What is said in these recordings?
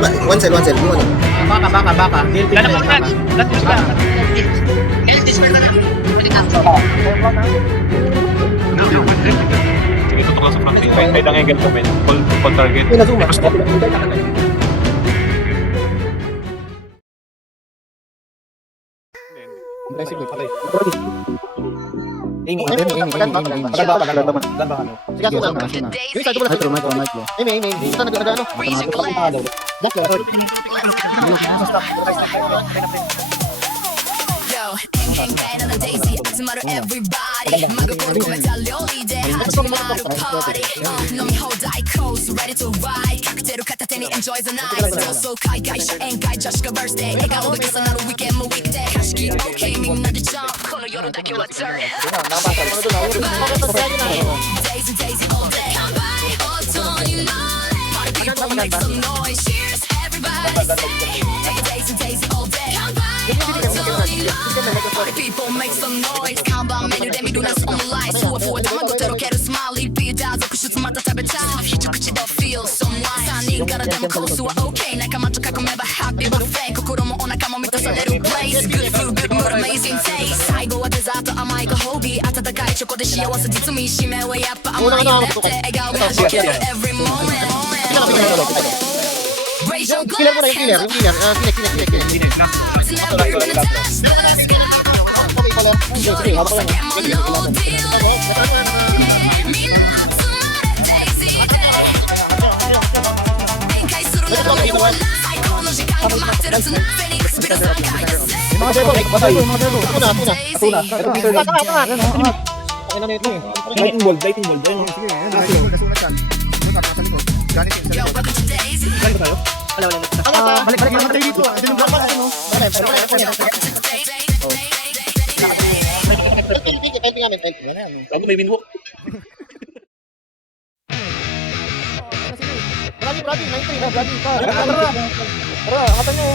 One cell. Yung ano. Baka. Gala pa ka. Lahat sila. Guys, discord na. Pwede ka. Sige, tutok lang sa front lane. Kahit ang angle ko, men. Full target. Aim. Sige, ako na. Yung isa, double. Aim. Isa nag-ano. Yo, hang bang on a daisy, tomorrow everybody. Mango por come 달려이대 하지마루 party. 놈이 hold eye close, ready to ride. 칵테일 갖다 대니 enjoy the night. Still so kai ain't kai 자식아 birthday. 애가 오겠어 나로 weekend 뭐 weekday. 가시기 okay 민나도 jump. 코너 여름 다 키워 turn. Daisy all day. Come by, 어떤 party people make some noise. Cheers, everybody say. Daisy all day. Come by. Party people make some noise. Kanban 메뉴 대 미루나서 online. 수업후에 담은 그대로 개를 smiley. 비다도 그 슈트 맡아 잡았자. 희죽같이 더 feel someone. 산이 가라데모 코스와 okay. 날 까만족하고 매번 happy but fake. 거꾸로 뭐 오나카모 밑에서 내려 place. Good food, good mood, amazing taste. 사이고와 데자트 아마 이거 호비. 아타타카이 초코데 시야와서 지tum이 심해 왜 아파 아마 이거 냈대. 애가 왜 하지 kill every moment. Raise your Killer mo na glass. yung killer. Balik naman tayo dito. Bago may winwalk. Brady, 93. Brady, tara, angatan nyo.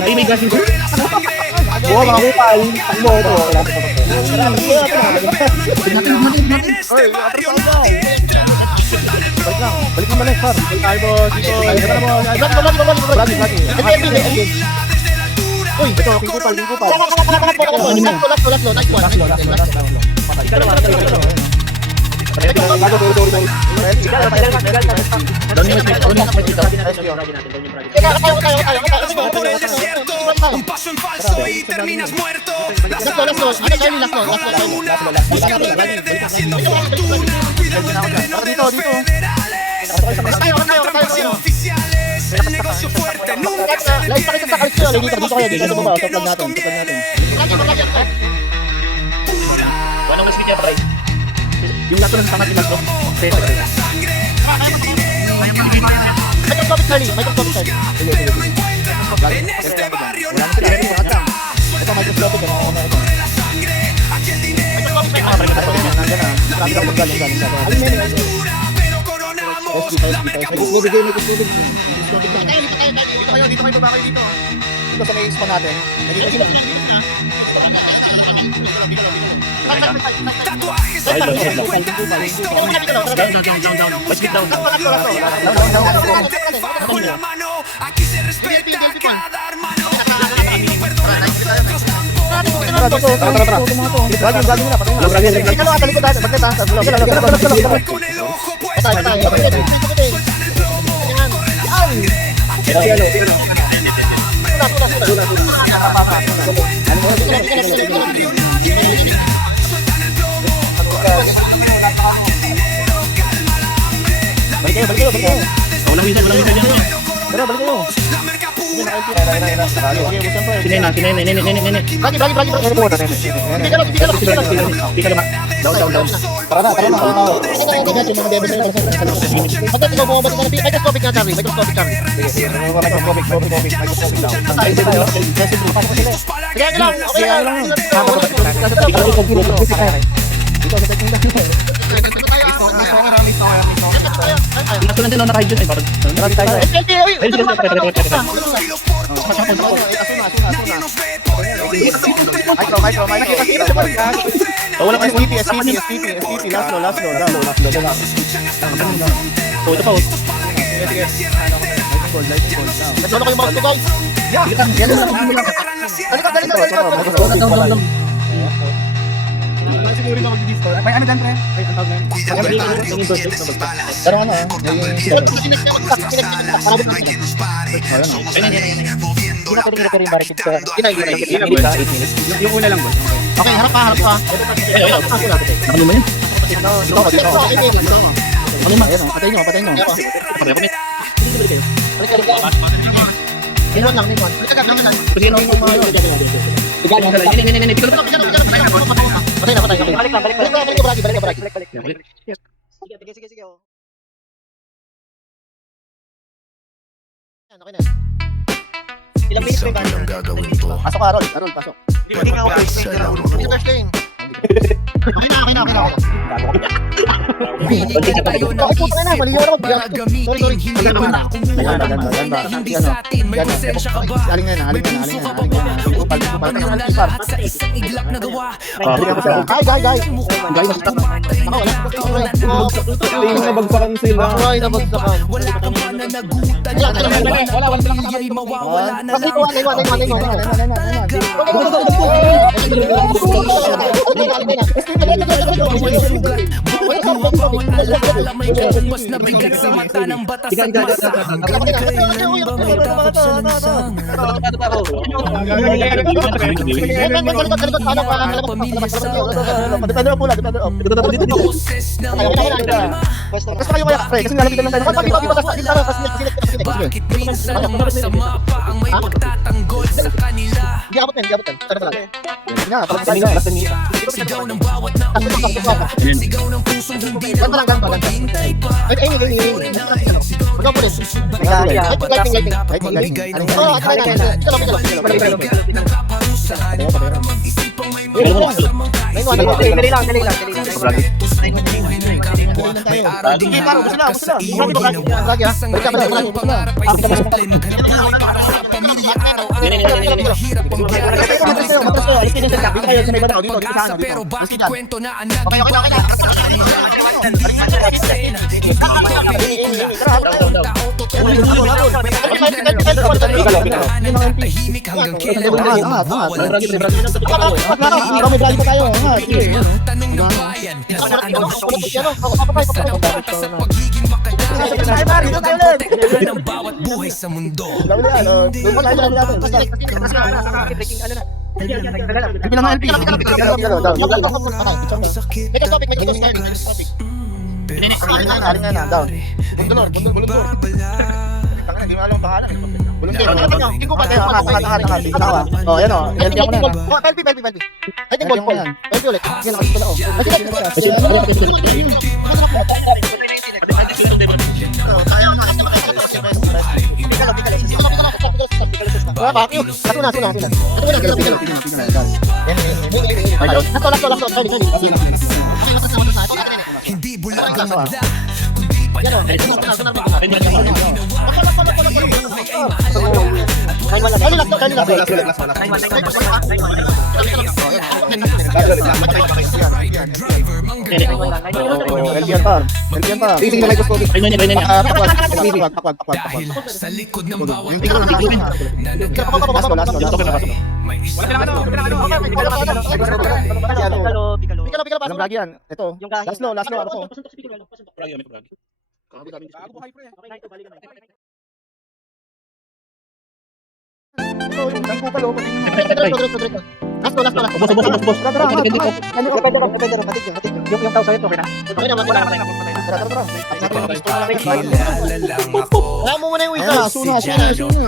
Ay, may gasin ko. Oo, mga kupal. Takbo ito. Balik naman eh, sir. Uy, ito, king kupal. Por el desierto, un paso en falso y terminas muerto. Las armas brillan bajo la luna, buscando el verde, haciendo fortuna, cuidando el terreno de los federales. Trampas oficiales, el negocio fuerte nunca sale. Somos miedo que nos conviene. Ano mas kanya price? Yung lato ng sangat yung lato. Por la sangre, aquí el dinero. En este barrio nadie entra. Por la sangre, aquí el dinero. Dura, pero coronamos. La merca pura. Dito kayo baba kayo dito. Ito sa may spawn natin. Tatuajes de bajo la mano. Aquí se respeta cada hermano. No perdona nosotros tampoco. Con el ojo puesto. Walang minsan dyan. Pero balik kayo. Sinay na. Nene. Brady. Di ka naman. Down. Tara na. Microscopic nga, Charlie. Microscopic. Listos para Kaya lang, okay lang. Dito sa technique lang. Last ko lang din, naka-hide dun. Ay, parang... Marami tayo. Ay, sige, sige, sige. Oh, wala kayo. SPP. Last low. Oh, ito pa, oh. Nagano kayo mga guys? May ano dyan, pre? Pero ano Yung una lang, boss. Okay, harap ka. Ay, nakano mo yun? Ano ma? Patayin nyo. Pareho kami. Minwan lang. Kasi yun ang mga... Hindi. Ikaw na pa. Patay na. Balik ka, Bragi. Sige. Okay na. Ilang minutes ba yung pasok ka, Arol, pasok. Hindi nga ako first lane. Hindi first lane. Okay na. Pili ka tayo ng Sorry. hindi para kumuha. Hindi sa atin, may konsensya ka ba? Aling na. May puso ka pa ba? O di ka ba nalahat sa isang iglap na gawa? Guys. Nabagsakan sila. Nabagsakan. Wala ka man na nagutan. Ay mawawala na lang. May kumpas na bigat sa mata ng batas at masa. Kailan ba may takot sa lansang? Boses ng Basta kayo kaya, pre, kasi nalapitan lang tayo. bakit minsan masama pa ang may pagtatanggol sa kanila? Hindi abutin. Tara lang. Sigaw ng bawat nauuwihan, sigaw ng pusong hindi na makapaghintay pa. Lighting. Magbigay ng paligaya, balikat ng kaparusahan para mag-isipang may mga masamang kaisipan. May araw ding harap ka sa iyong ginawa. Isang ngayon pangarap ay simple, maghanap buhay para sa pamilya araw-araw. Mahirap ang pag-asa, pero bakit kwento na ang nagibalik sa kanila? Hindi ito eksena, hindi ito pelikula. Totoong tao, totoong buhay. May tahimik hanggang kailan tayo mawawalan inig. Tanong ng bayan, nasaan ang hustisya? Nasaan ang patas at pagiging makadaya? Ang protektor ng bawat buhay sa mundo. Oh, yan o. Yan ako na. Pelpi. Ay, ting ball. Pelpi ulit. Yan ako pala. Bakit? Satu na. Hindi bulag ang madla, kundi panagutan sa bawat ginawa. Driver, dahil sa likod ng bawat na may isa Alam lagi yan. Ito. Last low. Ako. Ito, yung dangko palo. Last to. Boss. Yung tao sa'yo to, kaya na. Okay naman, wala naman. Tara. Kilala lang ako. Kaya mo muna yung isa.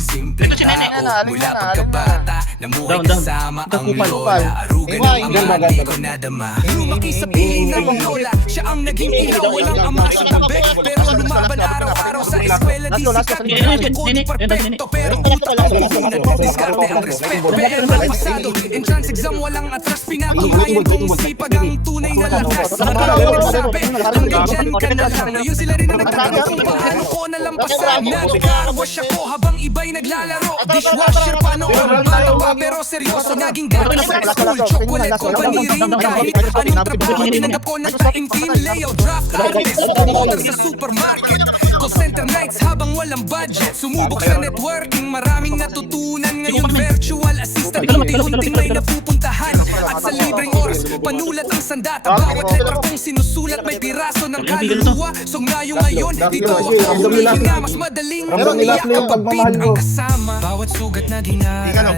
Simpleng tao mula pagkabata. Namuhay kasama ang lola. Arugan ng ama, di ko nadama. Lumaki sa piling ng lola. Siya ang naging ilaw, walang ama sa tabi. Pero lumaban araw-araw sa eskwela. Di sikat na ko di perfecto. Pero utak ang puhunan. Diskarte ang respeto. Pero pasado, entrance exam walang atras. Pinatunayan kung sipag ang tunay na lakas. Maraming nagsabi, hanggang dyan ka na lang. Ngayon sila rin ang nagtatanong kung paano ko nalampasan. Nag-carwash ako habang iba'y naglalaro. Dishwasher pa noon, bata pa pero seryoso. Naging gata sa school, chocolate company rin. Kahit anong trabaho, tinanggap ko ng taimtim. Layout, draft, artist, promoter sa supermarket. Call center nights habang walang budget. Sumubok sa networking, maraming natutunan. Ngayon virtual assistant, unti-unting may napupuntahan. At sa libreng oras, panulat ang sandata. Bawat letra kong sinusulat may piraso ng kaluluwa. So ngayon, dito ako umihin nga mas madaling umiyak kapag beat ang kasama. Bawat sugat na ginagawa,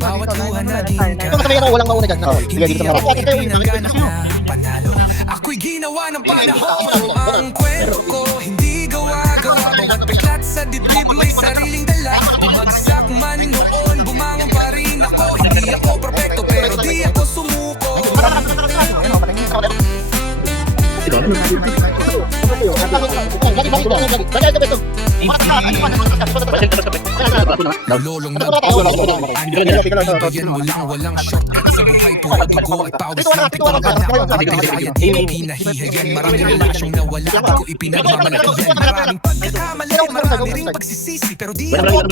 bawat luha na Ito kasama yan, walang mauna dyan. pinagganap na panalo. Ako'y ginawa ng panahon. Ang kwento ko hindi gawa-gawa. Bawat peklat sa dibdib may sariling dala. Bumagsak man noon, bumangon pa rin ako. Hindi ako perfecto pero di ako sumuko. Lolong nagpapagyan mo lang walang shortcut sa buhay. Puro dugo at pawis lang pagkakaan. Ayaw di ko kinahihayan. Maraming relasyong nawala, di ko ipinagmamalagyan. Maraming pagkakamali, marami ring pagsisisi. Pero di ako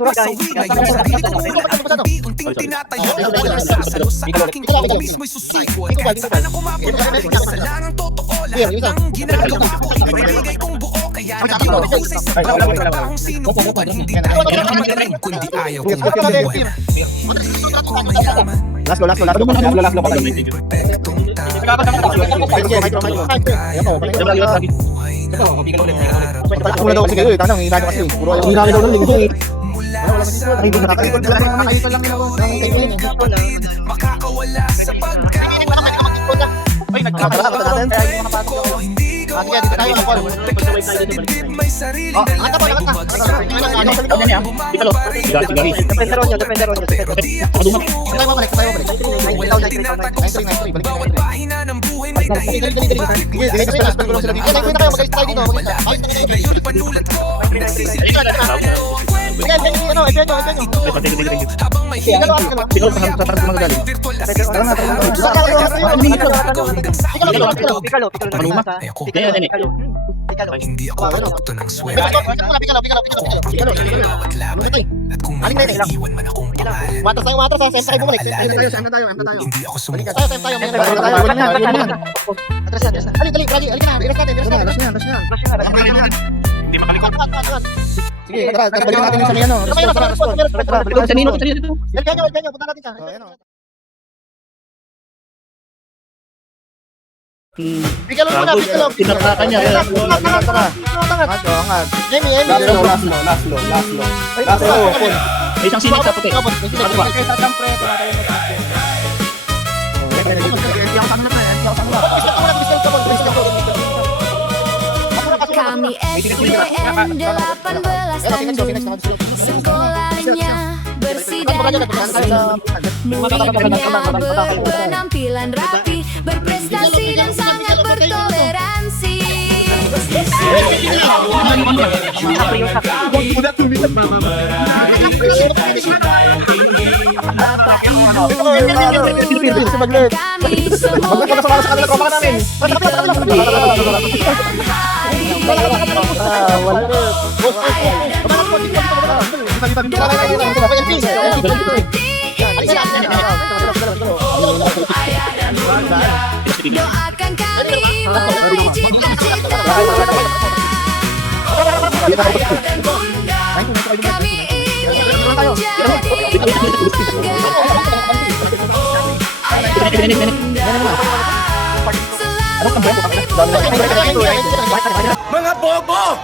pasawi. Ngayon sarili ko muna ang unti-unting tinatayo. Walang sasalo sa aking ako mismo'y susuko. At kahit saan ako mapunta, isa lang ang totoo. Lahat ng ginagawa ko, ibinibigay kong buo. Kaya naging mahusay sa bawat trabahong sinubukan. Hindi dahil nagmagaling, kundi ayaw kong mabuhay. Hindi ako mayaman. Last lo. Hindi perfectong tao. Una daw kasi kayo eh, tanong, hinahalo kasi. Puro ayaw. Hinahalo daw ng linggo eh. Mula sa kapatid, makakawala sa pagkawala. Ko hindi gawa peklat sa dibdib may sariling dala. Walang tinatagong sa bawat pahina ng buhay may dahilan kung bakit wala. Ngayon panulat ko, nagsisilbi na ang kwento. Habang may hiling virtual assistant hindi ako produkto ng swerte. Bawat laban at kung may naiiwan man akong pangalan, hindi ako sumuko. Hindi makalikot. Sige, tara, balikan natin yung sa ano. Sa Nino, dito. Ganyan, punta natin siya. Bigalo muna, bigalo. Tinatakan niya. Angat. Emi. Last low. May isang sinig sa puti. Kami SDM 18 Tanjung, sekolahnya bersih dan asri. Muridnya berpenampilan rapi, berprestasi dan sangat bertoleransi. Bapak Ibu kami semua doakan kami meraih cita-cita. Ayah dan bunda, kami ingin menjadi bangga. Ayah dan bunda, selalu Mga bobo!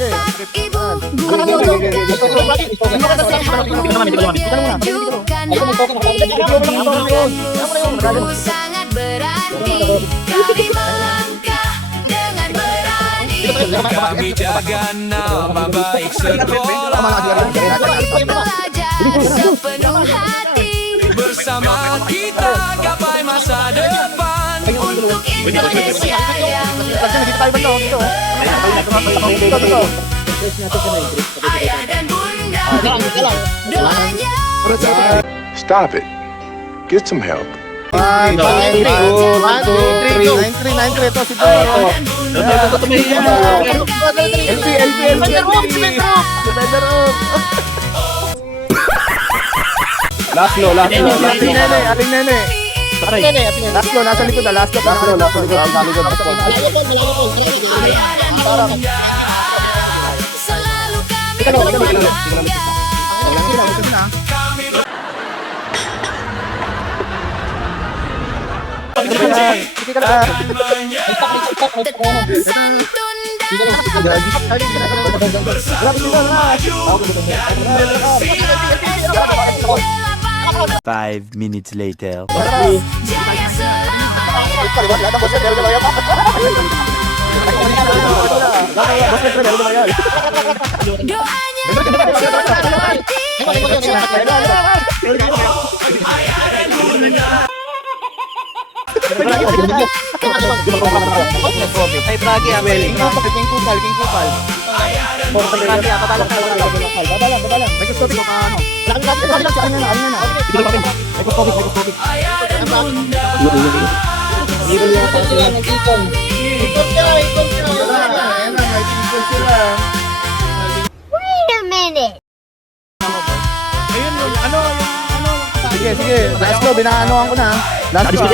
dapat ibubuo. Sungguh sangat berarti kami melangkah dengan berani. Kami jaga nama baik sekolah Belajar sepenuh hati bersama kita gapai masa depan. untuk Indonesia yang ayah dan bunda doanya. Stop it. Get some help. 9-3 ito si Doro. Laslo. Aling nene. Laslo, nasa likod na. Laslo. Nasa likod. Ayah dan bunda selalu kami tetap santun dan 5 minutes later. jaya selamanya. Doanya Ay, Bragi, King Kupal. May gusto ko ano. Wait a minute. Sige. Laslo, binaanoan ko na. Laslo.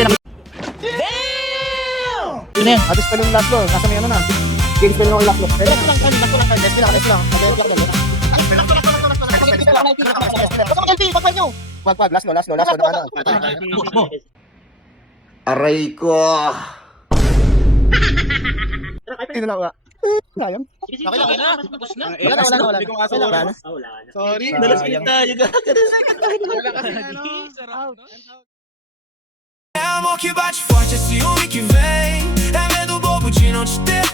Yun yan. Atis pa yung Laslo. Nasa may ano na. Game spell ng Laslo. Wag, Laslo. Aray ko. Sino na ba? Sayang. Sorry, dalas ulit tayo. É amor que bate forte, é ciúme que vem. É medo bobo de não te ter